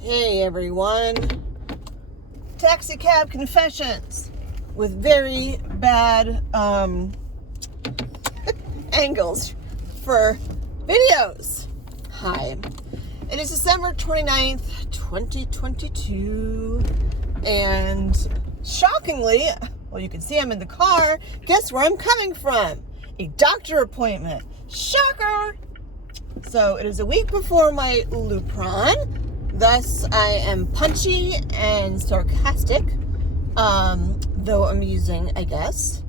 Hey everyone, taxi cab confessions with very bad angles for videos. Hi, it is December 29th, 2022, and shockingly, well, you can see I'm in the car. Guess where I'm coming from? A doctor appointment. Shocker! So it is a week before my Lupron. Thus, I am punchy and sarcastic, though amusing, I guess.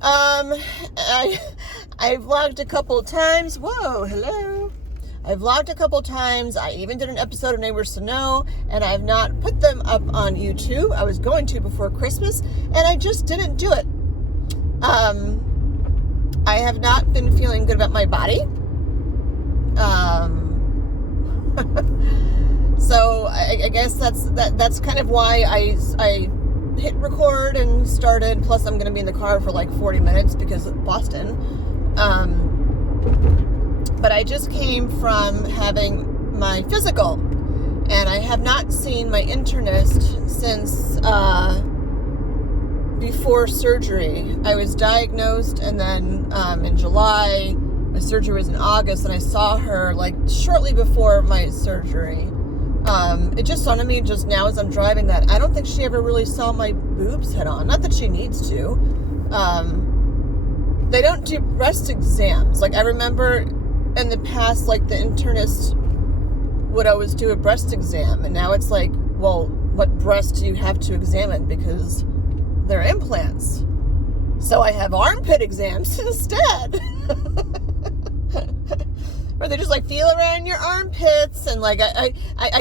I vlogged a couple of times. Whoa, hello. I vlogged a couple of times. I even did an episode of Neighbors to Know, and I have not put them up on YouTube. I was going to before Christmas, and I just didn't do it. I have not been feeling good about my body. So I guess that's kind of why I hit record and started. Plus, I'm going to be in the car for like 40 minutes because of Boston. But I just came from having my physical, and I have not seen my internist since before surgery. I was diagnosed, and then in July, my surgery was in August, and I saw her like shortly before my surgery. It just dawned on me just now as I'm driving that I don't think she ever really saw my boobs head on. Not that she needs to. They don't do breast exams. Like, I remember in the past, like, the internist would always do a breast exam, and now it's like, well, what breast do you have to examine? Because they're implants. So I have armpit exams instead. Or they just like feel around your armpits, and like I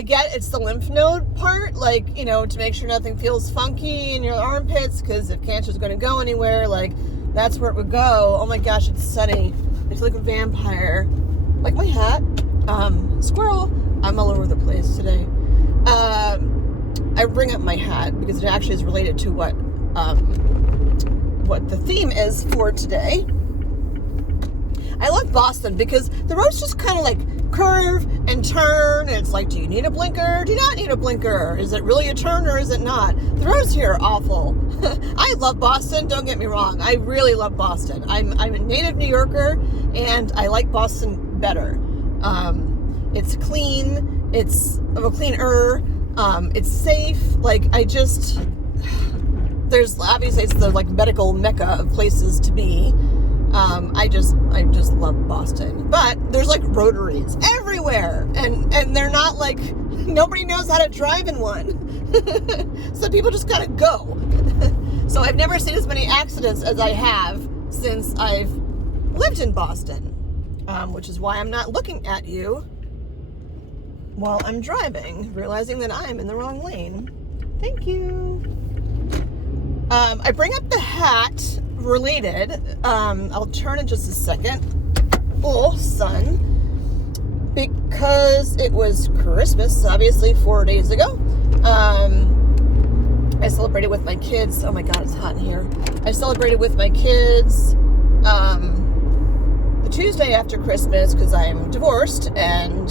get it's the lymph node part, like, you know, to make sure nothing feels funky in your armpits, because if cancer's going to go anywhere, like, that's where it would go. Oh my gosh, it's sunny. I feel like a vampire. Like my hat. Squirrel. I'm all over the place today. I bring up my hat because it actually is related to what the theme is for today. I love Boston because the roads just kind of like curve and turn, and it's like, do you need a blinker? Do you not need a blinker? Is it really a turn or is it not? The roads here are awful. I love Boston, don't get me wrong. I really love Boston. I'm a native New Yorker, and I like Boston better. It's clean, it's cleaner, it's safe. Like, there's obviously, it's the like medical mecca of places to be. I just love Boston, but there's like rotaries everywhere, and they're not like, nobody knows how to drive in one. So people just gotta go. So I've never seen as many accidents as I have since I've lived in Boston, which is why I'm not looking at you while I'm driving, realizing that I'm in the wrong lane. Thank you. I bring up the hat related. I'll turn in just a second. Oh, sun. Because it was Christmas, obviously, 4 days ago. I celebrated with my kids. Oh my God, it's hot in here. I celebrated with my kids the Tuesday after Christmas, because I'm divorced, and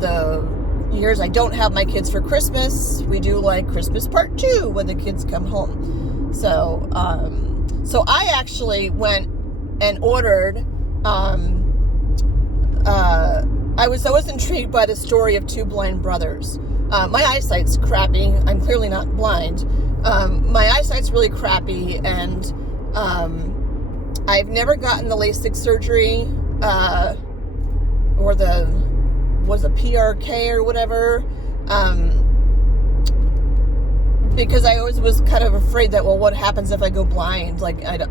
the years I don't have my kids for Christmas, we do like Christmas part 2 when the kids come home. So I actually went and ordered, I was intrigued by the story of two blind brothers. My eyesight's crappy. I'm clearly not blind. My eyesight's really crappy, and I've never gotten the LASIK surgery, or was a PRK or whatever, because I always was kind of afraid that, well, what happens if I go blind? Like, of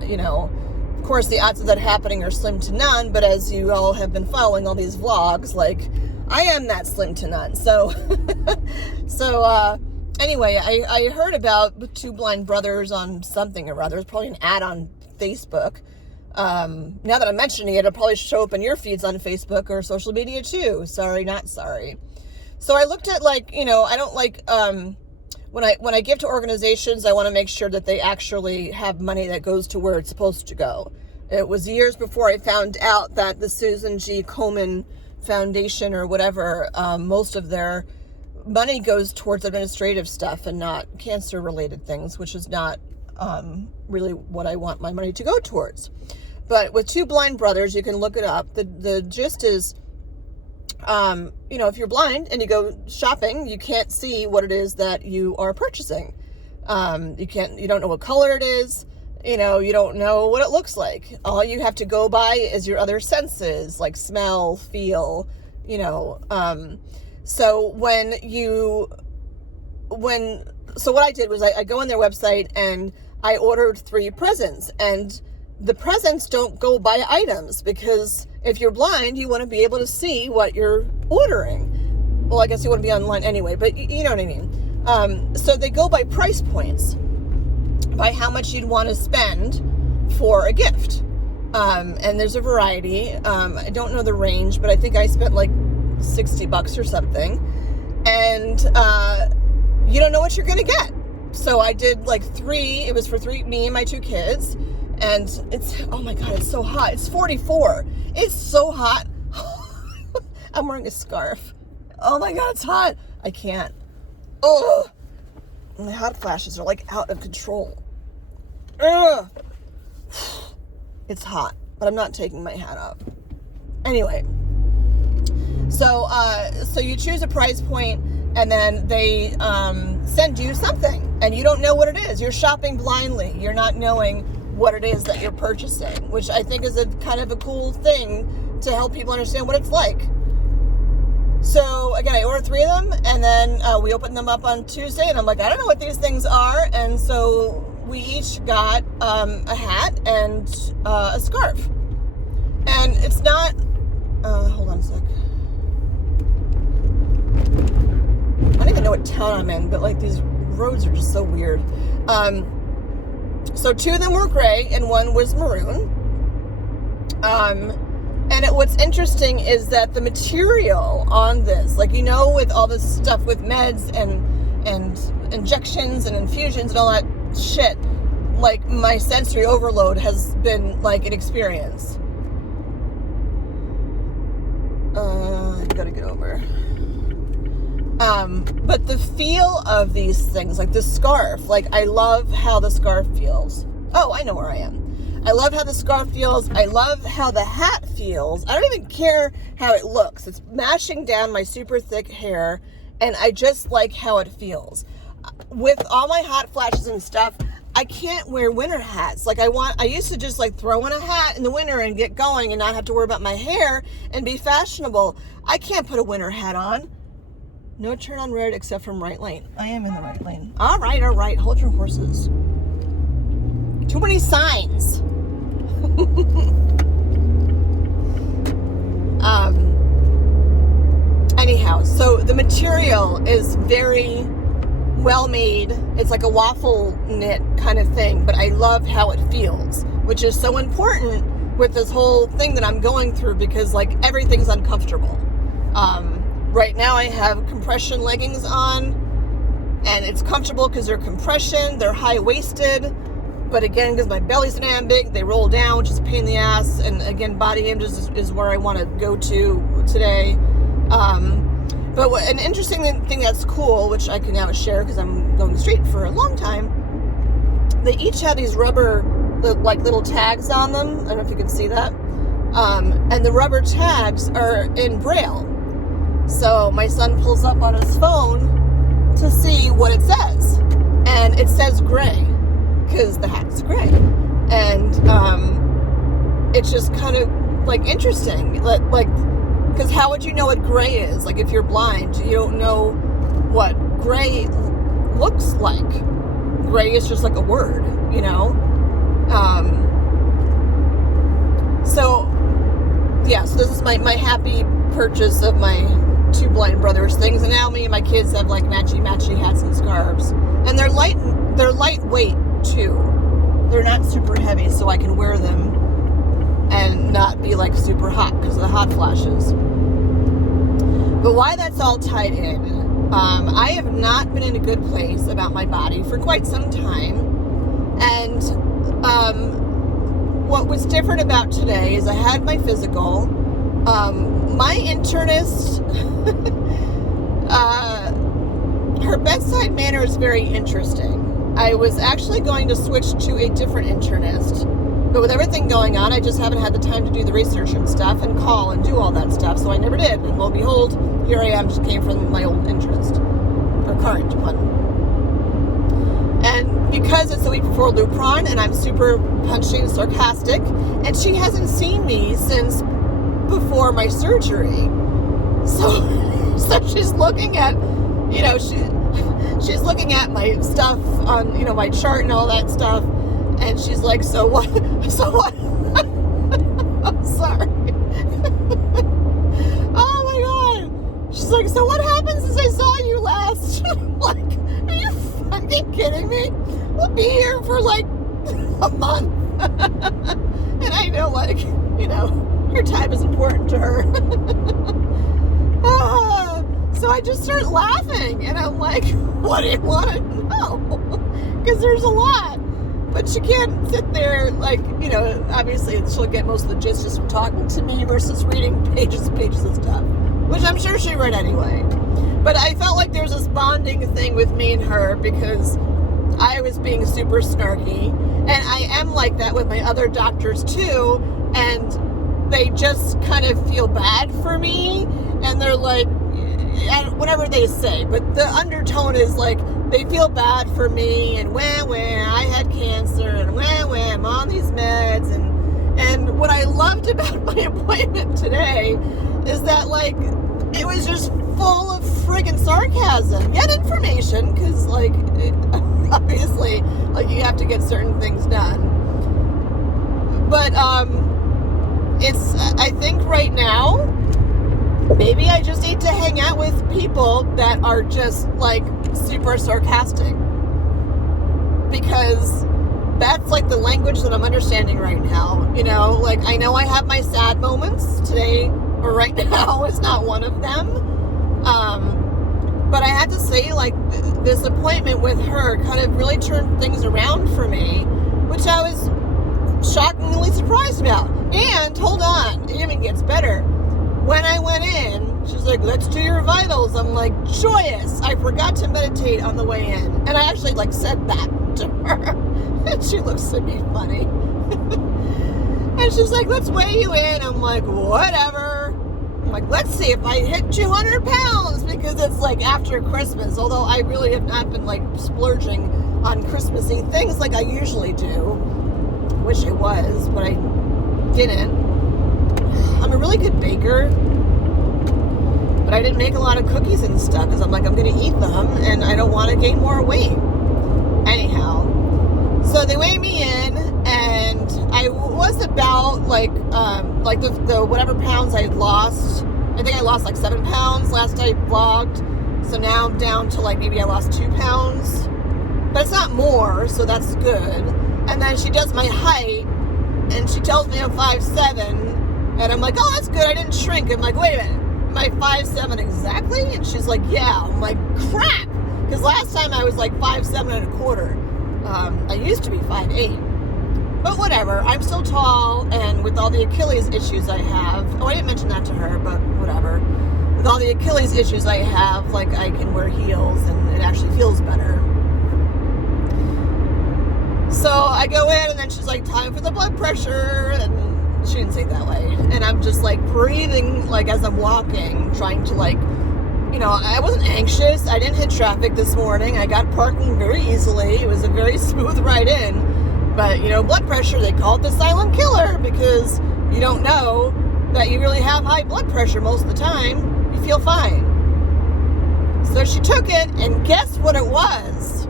course, the odds of that happening are slim to none, but as you all have been following all these vlogs, like, I am that slim to none. So, anyway, I heard about two blind brothers on something or other. It's probably an ad on Facebook. Now that I'm mentioning it, it'll probably show up in your feeds on Facebook or social media too. Sorry, not sorry. So I looked at, like, I don't like, when I give to organizations, I want to make sure that they actually have money that goes to where it's supposed to go. It was years before I found out that the Susan G. Komen foundation or whatever, most of their money goes towards administrative stuff and not cancer related things, which is not really what I want my money to go towards. But with Two Blind Brothers, you can look it up. The gist is, if you're blind and you go shopping, you can't see what it is that you are purchasing. You don't know what color it is. You don't know what it looks like. All you have to go by is your other senses, like smell, feel, so what I did was I go on their website and I ordered 3 presents, and the presents don't go by items, because if you're blind, you want to be able to see what you're ordering. Well, I guess you want to be online anyway, but you know what I mean. So they go by price points, by how much you'd want to spend for a gift. And there's a variety. I don't know the range, but I think I spent like $60 or something. And you don't know what you're going to get. So I did like 3. It was for me and my 2 kids. And oh my God, it's so hot. It's 44. It's so hot. I'm wearing a scarf. Oh my God, it's hot. I can't. Oh, my hot flashes are like out of control. Ugh. It's hot, but I'm not taking my hat off. Anyway, so you choose a price point, and then they send you something, and you don't know what it is. You're shopping blindly. You're not knowing what it is that you're purchasing, which I think is a kind of a cool thing to help people understand what it's like. So again, I ordered 3 of them, and then we opened them up on Tuesday, and I'm like, I don't know what these things are, and so we each got a hat and a scarf. And it's not, hold on a sec. I don't even know what town I'm in, but like these roads are just so weird. So 2 of them were gray and 1 was maroon. And what's interesting is that the material on this, like, with all this stuff with meds and injections and infusions and all that shit, like, my sensory overload has been like an experience. I gotta get over. But the feel of these things, like the scarf, like, I love how the scarf feels. Oh, I know where I am. I love how the scarf feels. I love how the hat feels. I don't even care how it looks. It's mashing down my super thick hair, and I just like how it feels. With all my hot flashes and stuff, I can't wear winter hats. Like, I used to just like throw in a hat in the winter and get going and not have to worry about my hair and be fashionable. I can't put a winter hat on. No turn on red except from right lane. I am in the right lane. All right. Hold your horses. Too many signs. Anyhow, so the material is very well made. It's like a waffle knit kind of thing, but I love how it feels, which is so important with this whole thing that I'm going through, because like everything's uncomfortable. Right now I have compression leggings on, and it's comfortable because they're compression, they're high-waisted, but again, because my belly's damn big, they roll down, which is a pain in the ass, and again, body image is where I want to go to today. But an interesting thing that's cool, which I can now share because I'm going straight for a long time, they each have these rubber, like, little tags on them. I don't know if you can see that. And the rubber tags are in Braille. So my son pulls up on his phone to see what it says. And it says gray, because the hat's gray. And it's just kind of, like, interesting. Like, because how would you know what gray is? Like, if you're blind, you don't know what gray looks like. Gray is just like a word, So this is my happy purchase of my Two Blind Brothers things. And now me and my kids have, like, matchy hats and scarves. And they're lightweight, too. They're not super heavy, so I can wear them and not be like super hot because of the hot flashes. But why that's all tied in, I have not been in a good place about my body for quite some time. And what was different about today is I had my physical. my internist, her bedside manner is very interesting. I was actually going to switch to a different internist, but with everything going on, I just haven't had the time to do the research and stuff and call and do all that stuff, so I never did. And lo and behold, here I am, just came from my old internist, or current one. And because it's the week before Lupron, and I'm super punchy and sarcastic, and she hasn't seen me since before my surgery. So she's looking at, she's looking at my stuff on, my chart and all that stuff, and she's like, so what? I'm sorry. Oh my God. She's like, so what happened since I saw you last? I'm like, are you fucking kidding me? We'll be here for like a month. And I know, her time is important to her. So I just start laughing, and I'm like, what do you want to know? Because there's a lot. But she can't sit there, obviously she'll get most of the gist just from talking to me versus reading pages and pages of stuff, which I'm sure she read anyway. But I felt like there's this bonding thing with me and her because I was being super snarky, and I am like that with my other doctors too, and they just kind of feel bad for me, and they're like, whatever they say, but the undertone is like, they feel bad for me, and I had cancer, and I'm on these meds, and what I loved about my appointment today is that, it was just full of friggin' sarcasm, yet information, because, obviously, you have to get certain things done, but, I think right now, maybe I just need to hang out with people that are just, super sarcastic. Because that's, the language that I'm understanding right now. I know I have my sad moments. Today, or right now, is not one of them. But I have to say, this appointment with her kind of really turned things around for me, which I was shockingly surprised about. And, hold on, it even gets better. When I went in, she's like, let's do your vitals. I'm like, joyous. I forgot to meditate on the way in. And I actually, said that to her. And she looks at me funny. And she's like, let's weigh you in. I'm like, whatever. I'm like, let's see if I hit 200 pounds. Because it's, after Christmas. Although I really have not been, splurging on Christmassy things like I usually do. Wish I was, but I didn't. I'm a really good baker, but I didn't make a lot of cookies and stuff because I'm like, I'm going to eat them and I don't want to gain more weight. Anyhow, so they weighed me in, and I was about the whatever pounds I had lost. I think I lost 7 pounds last I vlogged. So now I'm down to maybe I lost 2 pounds, but it's not more, so that's good. And then she does my height, and she tells me I'm 5'7". And I'm like, oh, that's good. I didn't shrink. I'm like, wait a minute. Am I 5'7" exactly? And she's like, yeah. I'm like, crap. Because last time I was 5'7" and a quarter. I used to be 5'8". But whatever. I'm still tall. And with all the Achilles issues I have. Oh, I didn't mention that to her, but whatever. With all the Achilles issues I have, I can wear heels and it actually feels better. So I go in, and then she's like, time for the blood pressure. And she didn't say it that way. And I'm just breathing as I'm walking, trying to I wasn't anxious. I didn't hit traffic this morning. I got parking very easily. It was a very smooth ride in. But, blood pressure, they call it the silent killer because you don't know that you really have high blood pressure most of the time. You feel fine. So she took it, and guess what it was?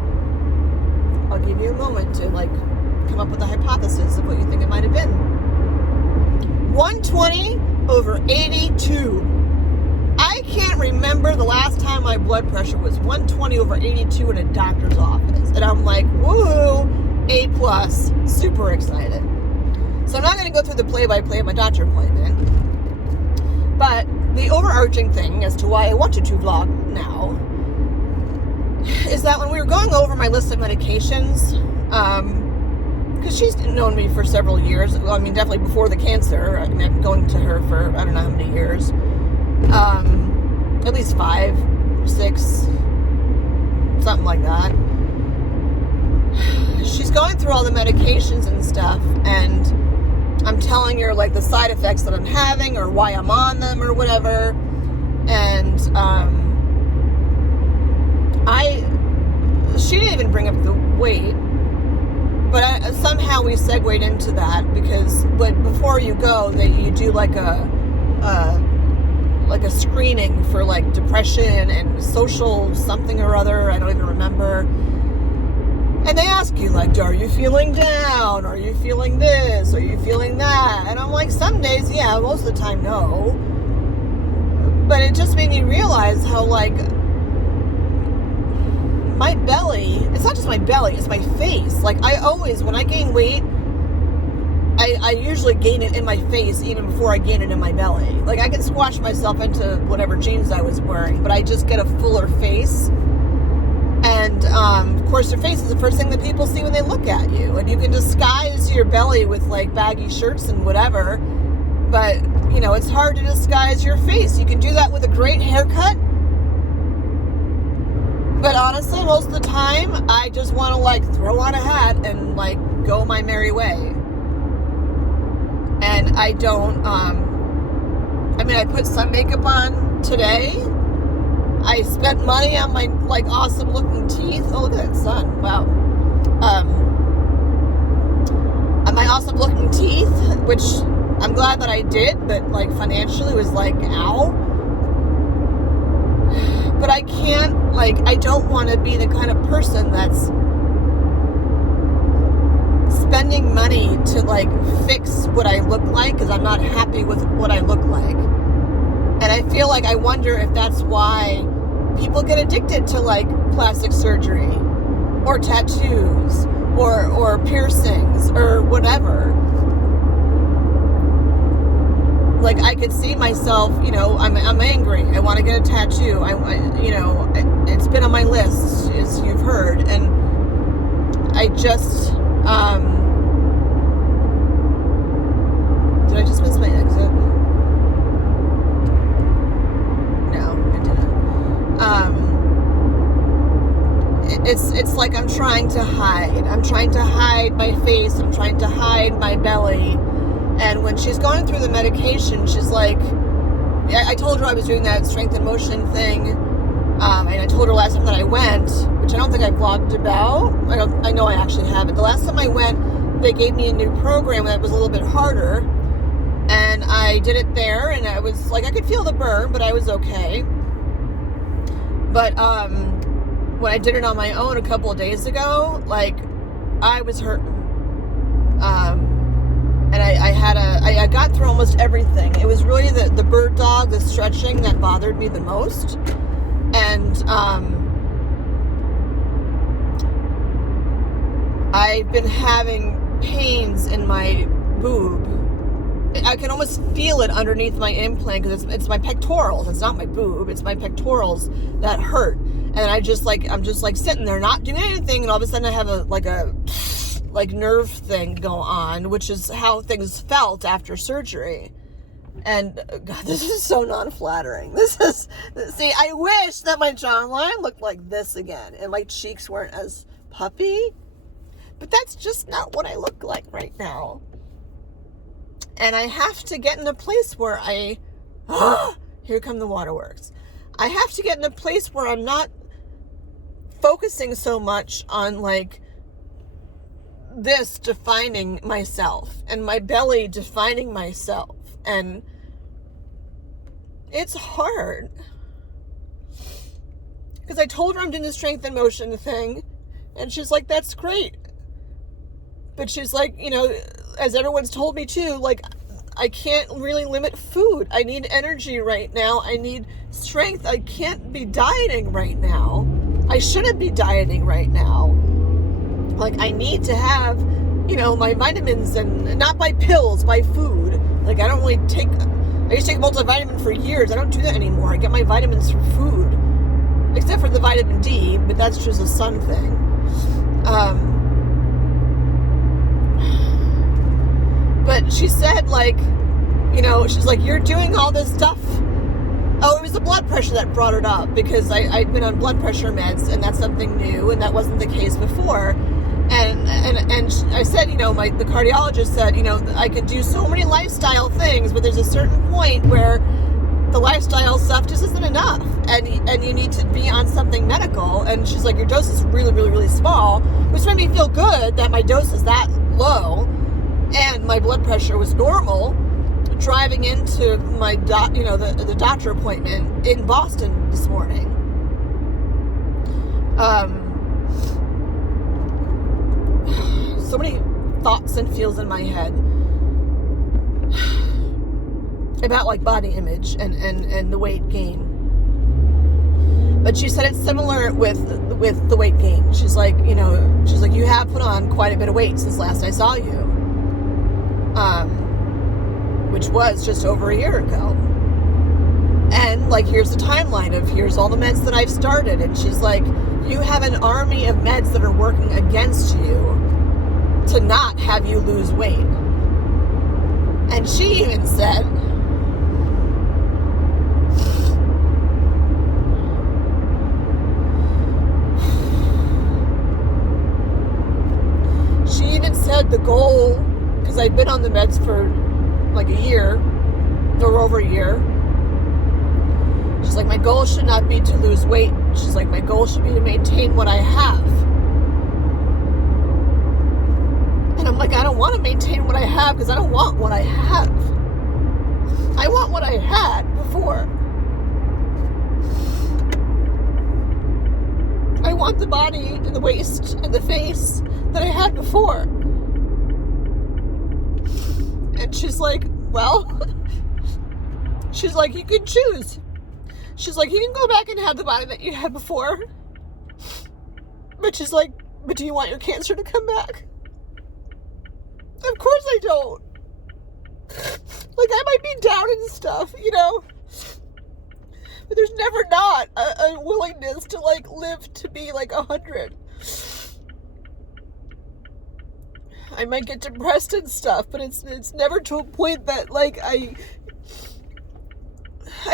I'll give you a moment to come up with a hypothesis of what you think it might have been. 120/82. I can't remember the last time my blood pressure was 120/82 in a doctor's office. And I'm like, woohoo, A+, super excited. So I'm not going to go through the play-by-play of my doctor appointment. But the overarching thing as to why I wanted to vlog now is that when we were going over my list of medications, because she's known me for several years. Well, I mean, definitely before the cancer. I mean, I've been going to her for I don't know how many years. At least 5, 6, something like that. She's going through all the medications and stuff, and I'm telling her like the side effects that I'm having or why I'm on them or whatever. And she didn't even bring up the weight, but somehow we segued into that because before you go, you do like a screening for like depression and social something or other. I don't even remember. And they ask you like, are you feeling down? Are you feeling this? Are you feeling that? And I'm like, some days, yeah, most of the time, no. But it just made me realize how like my belly, it's not just my belly, it's my face. Like I always, when I gain weight, I usually gain it in my face even before I gain it in my belly. Like I can squash myself into whatever jeans I was wearing, but I just get a fuller face. And of course your face is the first thing that people see when they look at you. And you can disguise your belly with like baggy shirts and whatever, but you know, it's hard to disguise your face. You can do that with a great haircut. But honestly, most of the time, I just want to like throw on a hat and like go my merry way. And I don't, I mean, I put some makeup on today. I spent money on my like awesome looking teeth. Oh, look at that sun. Wow. On my awesome looking teeth, which I'm glad that I did, but like financially was like, ow. But I can't, like, I don't want to be the kind of person that's spending money to like fix what I look like because I'm not happy with what I look like. And I feel like I wonder if that's why people get addicted to like plastic surgery or tattoos or piercings or whatever. Like I could see myself, you know, I'm angry. I want to get a tattoo. You know, it's been on my list, as you've heard, and I just, did I just miss my exit? No, I didn't. It's like I'm trying to hide. I'm trying to hide my face. I'm trying to hide my belly. And when she's going through the medication, she's like, I told her I was doing that strength and motion thing. And I told her last time that I went, which I don't think I vlogged about. I know I actually haven't. The last time I went, they gave me a new program that was a little bit harder. And I did it there, and I was like, I could feel the burn, but I was okay. But when I did it on my own a couple of days ago, like, I was hurting. And I got through almost everything. It was really the bird dog, the stretching that bothered me the most. And I've been having pains in my boob. I can almost feel it underneath my implant because it's my pectorals. It's not my boob. It's my pectorals that hurt. And I'm just like sitting there not doing anything, and all of a sudden I have a nerve thing go on, which is how things felt after surgery. And God, this is so non-flattering. See, I wish that my jawline looked like this again and my cheeks weren't as puffy, but that's just not what I look like right now. And I have to get in a place where here come the waterworks. I have to get in a place where I'm not focusing so much on like this defining myself and my belly defining myself. And it's hard because I told her I'm doing the strength and motion thing, and she's like, that's great. But she's like, you know, as everyone's told me too, like, I can't really limit food. I need energy right now. I need strength. I can't be dieting right now. I shouldn't be dieting right now. Like, I need to have, you know, my vitamins, and not by pills, by food. Like, I don't really take, I used to take multivitamin for years. I don't do that anymore. I get my vitamins from food. Except for the vitamin D, but that's just a sun thing. But she said, like, you know, she's like, you're doing all this stuff. Oh, it was the blood pressure that brought it up, because I'd been on blood pressure meds, and that's something new, and that wasn't the case before. And I said, you know, the cardiologist said, you know, I could do so many lifestyle things, but there's a certain point where the lifestyle stuff just isn't enough, and you need to be on something medical. And she's like, your dose is really, really, really small, which made me feel good that my dose is that low, and my blood pressure was normal. Driving into my the doctor appointment in Boston this morning. So many thoughts and feels in my head about like body image and the weight gain. But she said it's similar with the weight gain. She's like, you know, you have put on quite a bit of weight since last I saw you. Which was just over a year ago. And like, here's the timeline of here's all the meds that I've started. And she's like, you have an army of meds that are working against you to not have you lose weight. And she even said, the goal, because I've been on the meds for like a year, or over a year. She's like, my goal should not be to lose weight. She's like, my goal should be to maintain what I have. And I'm like, I don't want to maintain what I have, because I don't want what I have. I want what I had before. I want the body and the waist and the face that I had before. And she's like, well, she's like, you can choose. She's like, you can go back and have the body that you had before. But she's like, but do you want your cancer to come back? Of course I don't. Like, I might be down and stuff, you know. But there's never not a willingness to, like, live to be, like, 100. I might get depressed and stuff, but it's never to a point that, like, I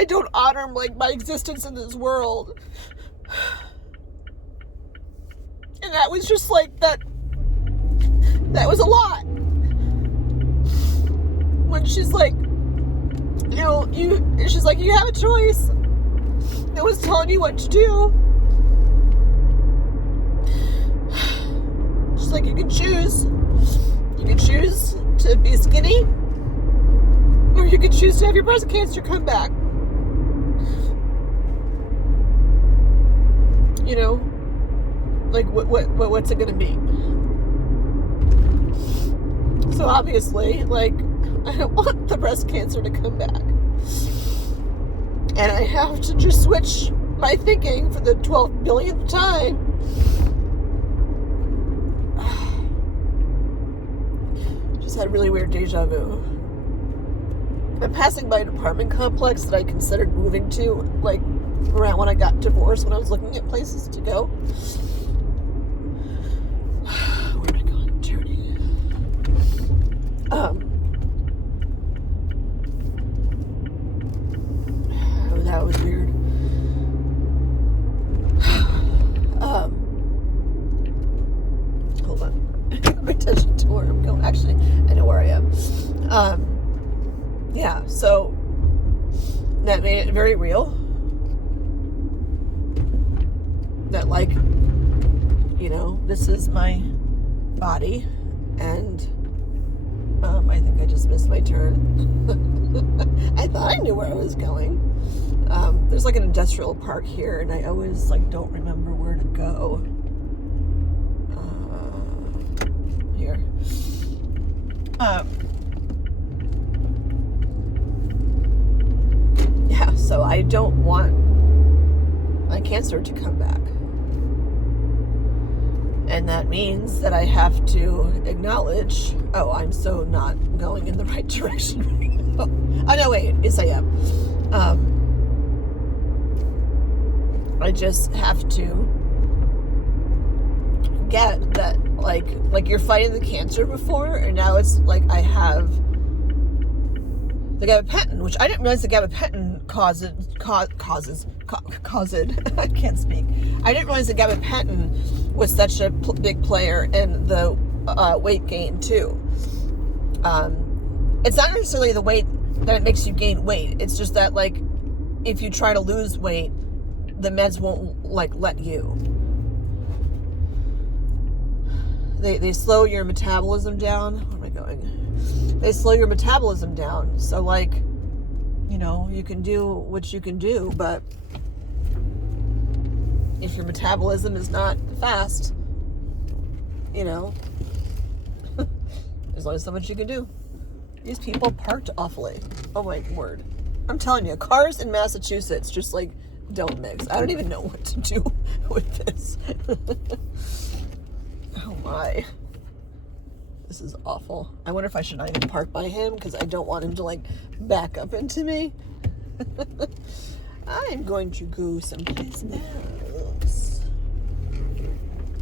don't honor, like, my existence in this world. And that was just, like, that was a lot. When she's like, you know, she's like, you have a choice. No one's telling you what to do. She's like, you can choose. You can choose to be skinny, or you can choose to have your breast cancer come back. You know, like what's it gonna be? So obviously, like, I don't want the breast cancer to come back, and I have to just switch my thinking for the 12 billionth time. Had really weird deja vu. I'm passing by an apartment complex that I considered moving to, like, around when I got divorced, when I was looking at places to go. Where am I going? Journey. Oh, that was weird. Hold on. My attention to where I'm going. Actually, I know where I am. Yeah, so that made it very real. That, like, you know, this is my body, and I think I just missed my turn. I thought I knew where I was going. There's like an industrial park here, and I always, like, don't remember where to go. Here. Yeah, so I don't want my cancer to come back. And that means that I have to acknowledge, oh, I'm so not going in the right direction right now. Oh, no, wait, yes I am. I just have to get that, like you're fighting the cancer before, and now it's like I have the gabapentin, which I didn't realize the gabapentin causes, I can't speak. I didn't realize the gabapentin was such a big player in the weight gain too. It's not necessarily the weight that it makes you gain weight. It's just that, like, if you try to lose weight, the meds won't, like, let you. They slow your metabolism down. Where am I going? They slow your metabolism down. So, like, you know, you can do what you can do, but if your metabolism is not fast, you know, there's only so much you can do. These people parked awfully. Oh my word. I'm telling you, cars in Massachusetts just, like, don't mix. I don't even know what to do with this. Oh my. This is awful. I wonder if I should not even park by him because I don't want him to, like, back up into me. I'm going to go someplace else.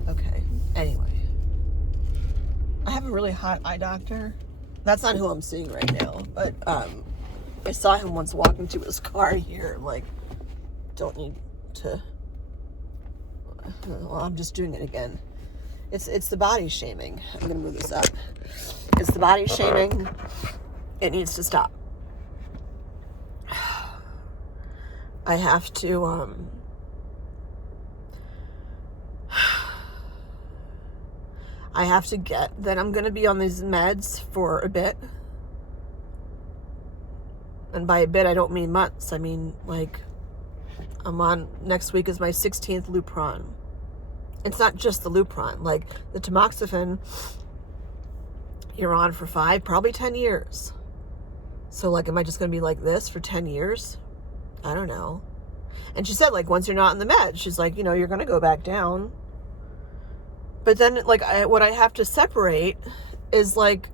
Okay. Anyway. I have a really hot eye doctor. That's not who I'm seeing right now. But I saw him once walking to his car here. I'm like, don't need to. Well, I'm just doing it again. It's the body shaming. I'm going to move this up. It's the body shaming. It needs to stop. I have to, I have to get that I'm going to be on these meds for a bit. And by a bit, I don't mean months. I mean, like, next week is my 16th Lupron. It's not just the Lupron. Like, the tamoxifen, you're on for 5, probably 10 years. So, like, am I just going to be like this for 10 years? I don't know. And she said, like, once you're not in the med, she's like, you know, you're going to go back down. But then, like, what I have to separate is, like,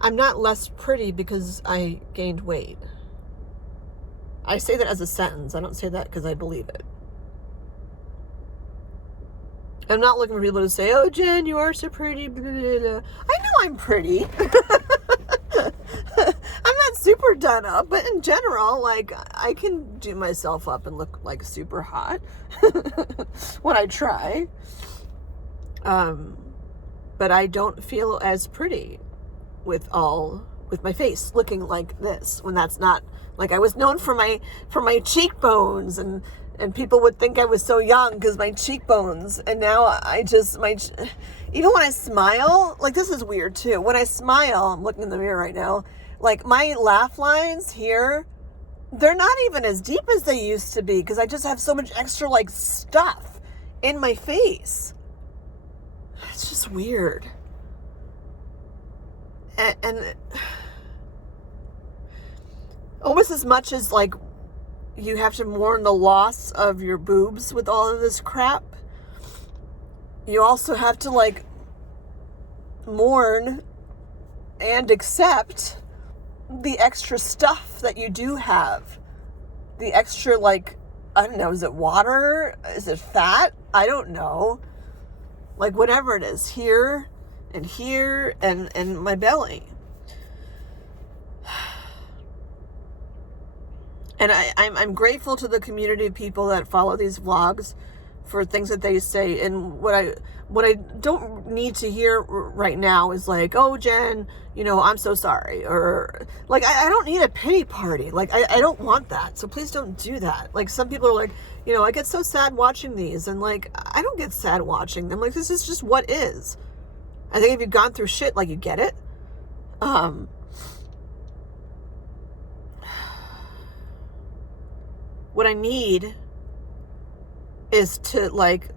I'm not less pretty because I gained weight. I say that as a sentence. I don't say that because I believe it. I'm not looking for people to say, oh, Jen, you are so pretty. Blah, blah, blah. I know I'm pretty. I'm not super done up, but in general, like, I can do myself up and look, like, super hot when I try. But I don't feel as pretty with my face looking like this, when that's not, like, I was known for my cheekbones, and people would think I was so young because my cheekbones, and now even when I smile, like, this is weird too. When I smile, I'm looking in the mirror right now, like, my laugh lines here, they're not even as deep as they used to be because I just have so much extra, like, stuff in my face. It's just weird. And almost as much as, like, you have to mourn the loss of your boobs with all of this crap, you also have to, like, mourn and accept the extra stuff that you do have. The extra, like, I don't know, is it water? Is it fat? I don't know. Like, whatever it is, here and my belly. And I'm grateful to the community of people that follow these vlogs for things that they say. And what I don't need to hear right now is like, oh, Jen, you know, I'm so sorry. Or, like, I don't need a pity party. Like, I don't want that. So please don't do that. Like, some people are like, you know, I get so sad watching these. And, like, I don't get sad watching them. Like, this is just what is. I think if you've gone through shit, like, you get it. What I need is to, like,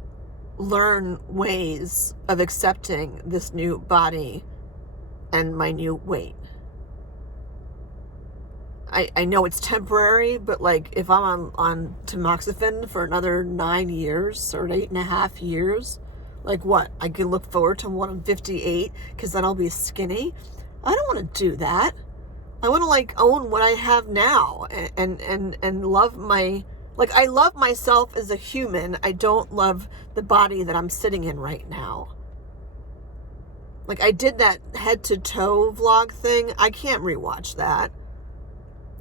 learn ways of accepting this new body and my new weight. I know it's temporary, but, like, if I'm on tamoxifen for another 9 years or 8.5 years, like, what? I can look forward to when I'm 58 because then I'll be skinny. I don't want to do that. I want to, like, own what I have now and love my, like, I love myself as a human. I don't love the body that I'm sitting in right now. Like, I did that head to toe vlog thing. I can't rewatch that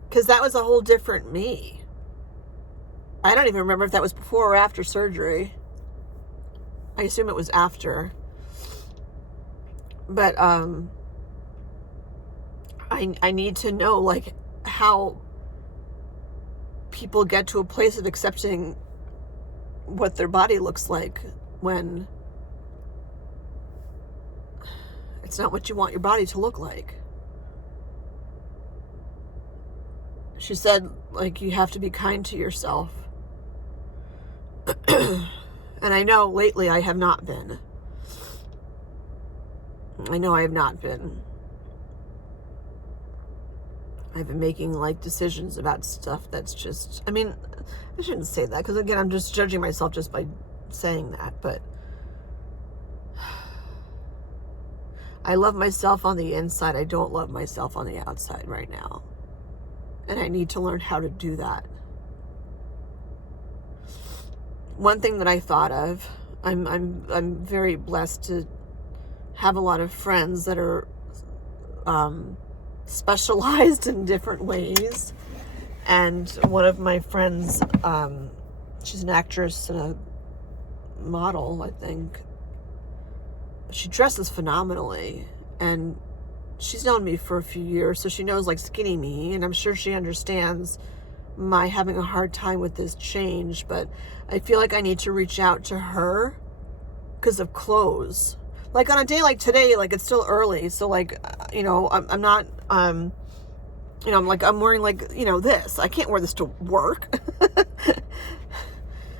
because that was a whole different me. I don't even remember if that was before or after surgery. I assume it was after. But I need to know, like, how people get to a place of accepting what their body looks like when it's not what you want your body to look like. She said, like, you have to be kind to yourself. And I know lately I have not been. I know I have not been. I've been making, like, decisions about stuff that's just, I mean, I shouldn't say that because, again, I'm just judging myself just by saying that, but I love myself on the inside. I don't love myself on the outside right now. And I need to learn how to do that. One thing that I thought of, I'm very blessed to have a lot of friends that are specialized in different ways. And one of my friends, she's an actress and a model, I think. She dresses phenomenally, and she's known me for a few years, so she knows, like, skinny me, and I'm sure she understands my having a hard time with this change, but I feel like I need to reach out to her because of clothes. Like, on a day like today, like, it's still early, so, like, you know, I'm not, you know, I'm wearing, like, you know, this. I can't wear this to work.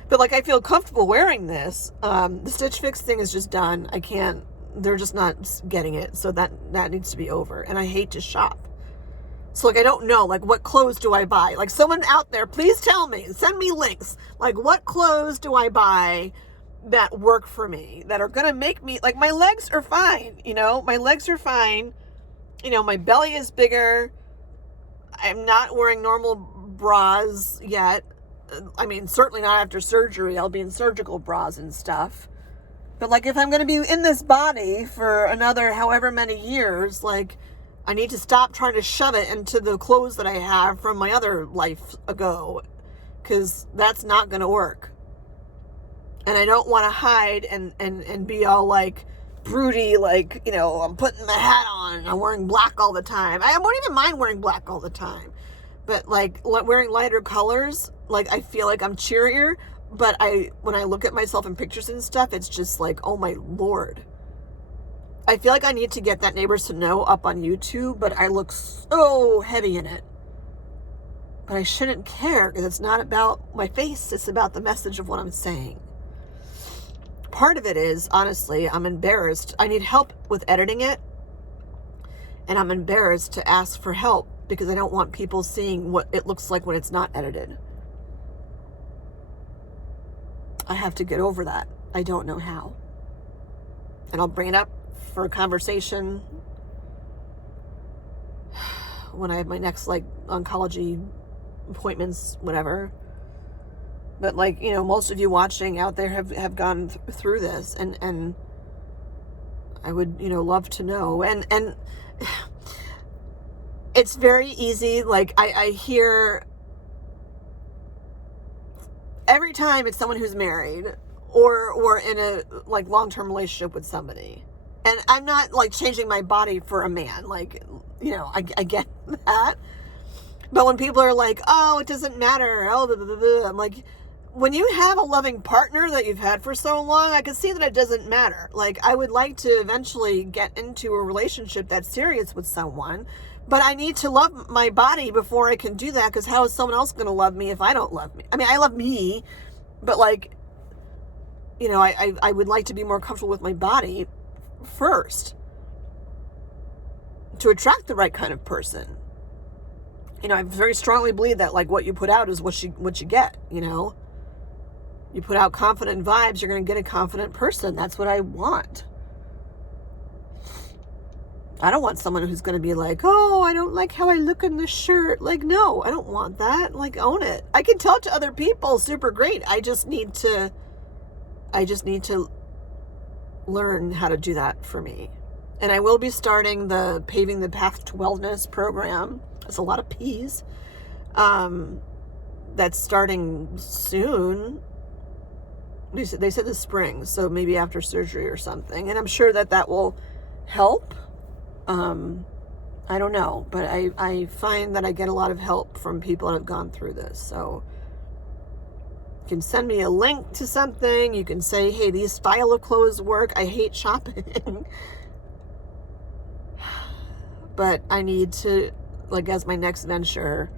But, like, I feel comfortable wearing this. The Stitch Fix thing is just done. I can't, they're just not getting it. So that needs to be over. And I hate to shop. So, like, I don't know, like, what clothes do I buy? Like, someone out there, please tell me, send me links. Like, what clothes do I buy that work for me, that are going to make me, like, my legs are fine, you know? My legs are fine. You know, my belly is bigger. I'm not wearing normal bras yet. I mean, certainly not after surgery. I'll be in surgical bras and stuff. But, like, if I'm going to be in this body for another however many years, like, I need to stop trying to shove it into the clothes that I have from my other life ago, because that's not going to work. And I don't want to hide and be all, like, broody, like, you know, I'm putting my hat on and I'm wearing black all the time. I won't even mind wearing black all the time. But, like, wearing lighter colors, like, I feel like I'm cheerier. But when I look at myself in pictures and stuff, it's just like, oh my Lord. I feel like I need to get that Neighbors to Know up on YouTube, but I look so heavy in it. But I shouldn't care, because it's not about my face. It's about the message of what I'm saying. Part of it is, honestly, I'm embarrassed. I need help with editing it. And I'm embarrassed to ask for help because I don't want people seeing what it looks like when it's not edited. I have to get over that. I don't know how. And I'll bring it up for a conversation when I have my next, like, oncology appointments, whatever. But, like, you know, most of you watching out there have gone through this, and I would, you know, love to know. And it's very easy. Like, I hear every time it's someone who's married or in a, like, long-term relationship with somebody. And I'm not, like, changing my body for a man. Like, you know, I get that. But when people are like, oh, it doesn't matter, oh, blah, blah, blah, blah, I'm like, when you have a loving partner that you've had for so long, I can see that it doesn't matter. Like, I would like to eventually get into a relationship that's serious with someone, but I need to love my body before I can do that, because how is someone else going to love me if I don't love me? I mean, I love me, but, like, you know, I would like to be more comfortable with my body first to attract the right kind of person. You know, I very strongly believe that, like, what you put out is what you get, you know? You put out confident vibes, you're going to get a confident person. That's what I want. I don't want someone who's going to be like, oh, I don't like how I look in this shirt. Like, no, I don't want that. Like, own it. I can tell it to other people, super great. I just need to learn how to do that for me. And I will be starting the Paving the Path to Wellness program. That's a lot of P's. That's starting soon. They said this spring, so maybe after surgery or something. And I'm sure that will help. I don't know, but I find that I get a lot of help from people that have gone through this. So you can send me a link to something. You can say, hey, these style of clothes work. I hate shopping. But I need to, like, as my next venture,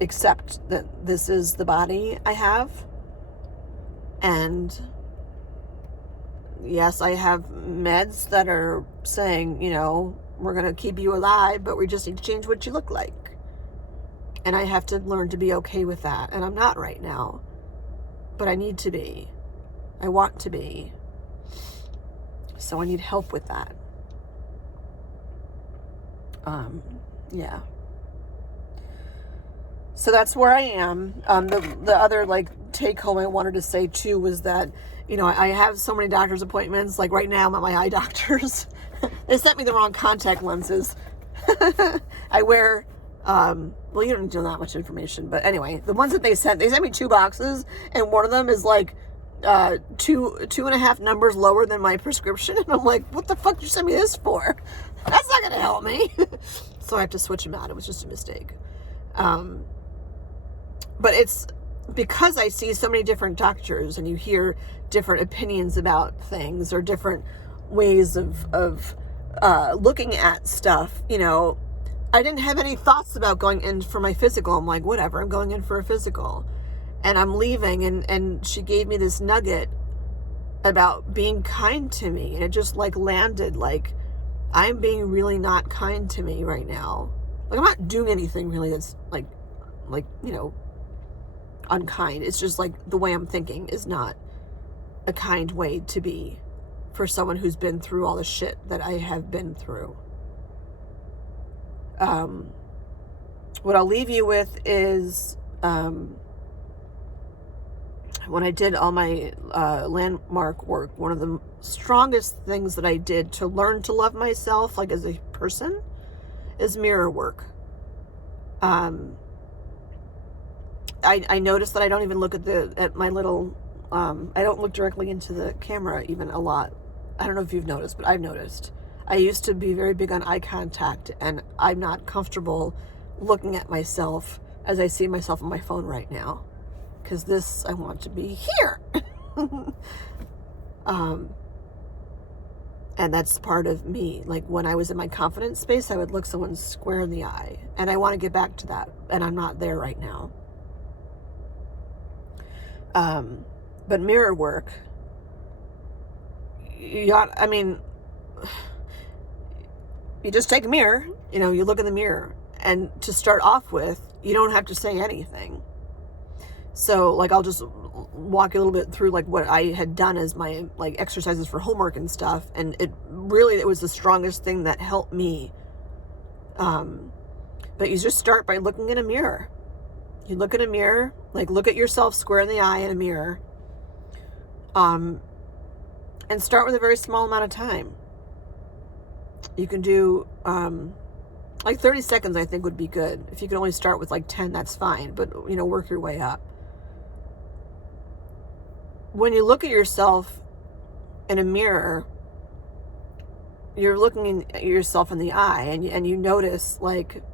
accept that this is the body I have. And yes, I have meds that are saying, we're going to keep you alive, but we just need to change what you look like. And I have to learn to be okay with that. And I'm not right now. But I need to be. I want to be. So I need help with that. Yeah. So that's where I am. The other take home I wanted to say too was that, I have so many doctor's appointments. Like right now I'm at my eye doctor's. They sent me the wrong contact lenses. I wear, well, you don't need to know that much information, but anyway, the ones that they sent me 2 boxes, and one of them is like 2.5 numbers lower than my prescription. And I'm like, what the fuck did you send me this for? That's not going to help me. So I have to switch them out. It was just a mistake. But it's because I see so many different doctors and you hear different opinions about things or different ways of looking at stuff, I didn't have any thoughts about going in for my physical. I'm like, whatever, I'm going in for a physical. And I'm leaving, and she gave me this nugget about being kind to me. And it just landed I'm being really not kind to me right now. I'm not doing anything really that's unkind. It's just the way I'm thinking is not a kind way to be for someone who's been through all the shit that I have been through. What I'll leave you with is, when I did all my landmark work, one of the strongest things that I did to learn to love myself, as a person, is mirror work. I noticed that I don't even look at my little, I don't look directly into the camera even a lot. I don't know if you've noticed, but I've noticed. I used to be very big on eye contact, and I'm not comfortable looking at myself as I see myself on my phone right now. Because I want to be here. And that's part of me. When I was in my confidence space, I would look someone square in the eye. And I want to get back to that. And I'm not there right now. But mirror work, you just take a mirror, you look in the mirror. And to start off with, you don't have to say anything. So, I'll just walk a little bit through, what I had done as my, exercises for homework and stuff. And it was the strongest thing that helped me. But you just start by looking in a mirror. You look in a mirror, look at yourself square in the eye in a mirror. And start with a very small amount of time. You can do, 30 seconds, I think, would be good. If you can only start with 10, that's fine. But, work your way up. When you look at yourself in a mirror, you're looking at yourself in the eye, and you notice,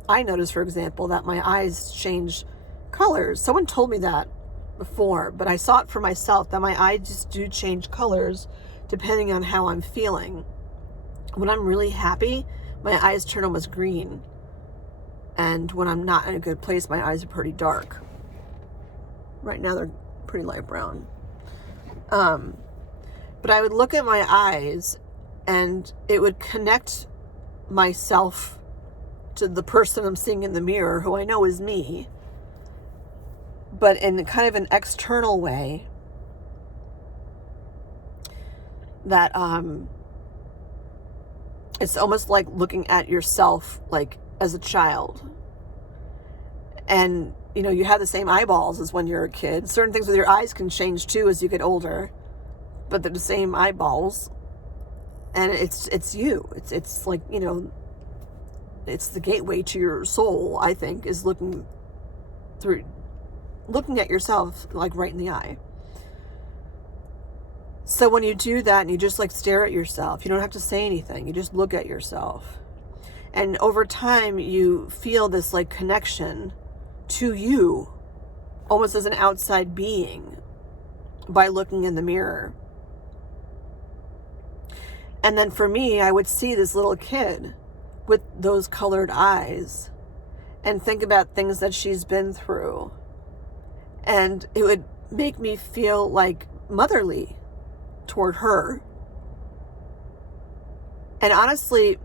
I noticed, for example, that my eyes change colors. Someone told me that before, but I saw it for myself, that my eyes just do change colors depending on how I'm feeling. When I'm really happy, my eyes turn almost green. And when I'm not in a good place, my eyes are pretty dark. Right now, they're pretty light brown. But I would look at my eyes, and it would connect myself to the person I'm seeing in the mirror, who I know is me, but in kind of an external way that, it's almost like looking at yourself as a child. And, you have the same eyeballs as when you're a kid. Certain things with your eyes can change too as you get older, but they're the same eyeballs. And it's you. It's like, you know, it's the gateway to your soul, I think, is looking at yourself like right in the eye. So when you do that and you just like stare at yourself, you don't have to say anything. You just look at yourself. And over time, you feel this like connection to you, almost as an outside being, by looking in the mirror. And then for me, I would see this little kid with those colored eyes and think about things that she's been through. And it would make me feel like motherly toward her. And honestly,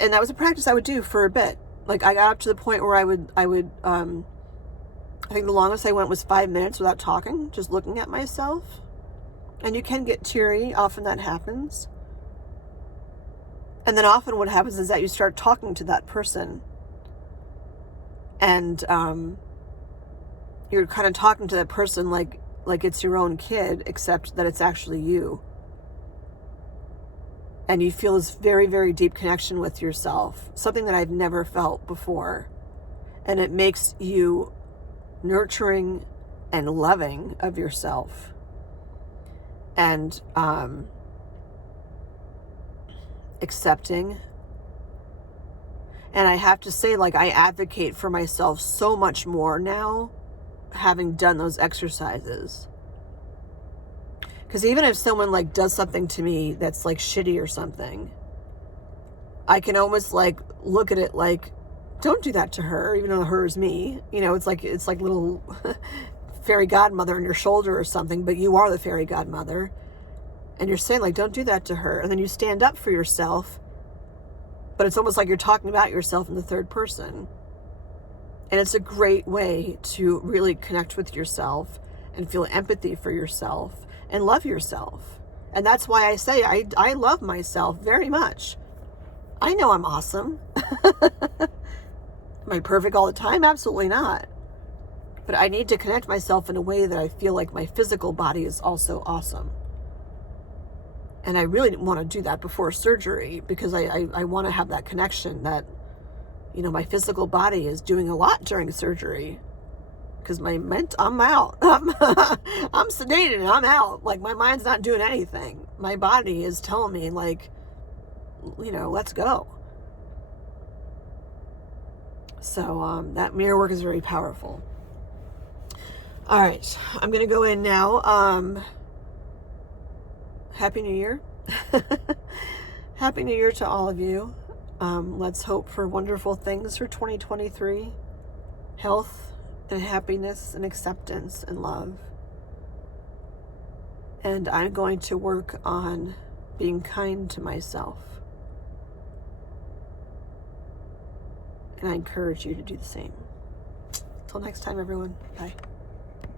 and that was a practice I would do for a bit. Like I got up to the point where I would I think the longest I went was 5 minutes without talking, just looking at myself. And you can get teary, often that happens. And then often what happens is that you start talking to that person. And you're kind of talking to that person like it's your own kid, except that it's actually you. And you feel this very, very deep connection with yourself, something that I've never felt before. And it makes you nurturing and loving of yourself. And accepting. And I have to say, like, I advocate for myself so much more now, having done those exercises. Because even if someone like does something to me that's like shitty or something, I can almost like look at it like, don't do that to her, even though her is me. You know, it's like little fairy godmother on your shoulder or something, but you are the fairy godmother. And you're saying like, don't do that to her. And then you stand up for yourself, but it's almost like you're talking about yourself in the third person. And it's a great way to really connect with yourself and feel empathy for yourself and love yourself. And that's why I say I love myself very much. I know I'm awesome. Am I perfect all the time? Absolutely not. But I need to connect myself in a way that I feel like my physical body is also awesome. And I really want to do that before surgery, because I want to have that connection that, you know, my physical body is doing a lot during surgery. Because I'm out. I'm sedated and I'm out. Like, my mind's not doing anything. My body is telling me, like, you know, let's go. So that mirror work is very powerful. All right, I'm going to go in now. Happy New Year. Happy New Year to all of you. Let's hope for wonderful things for 2023. Health and happiness and acceptance and love. And I'm going to work on being kind to myself. And I encourage you to do the same. Until next time, everyone. Bye.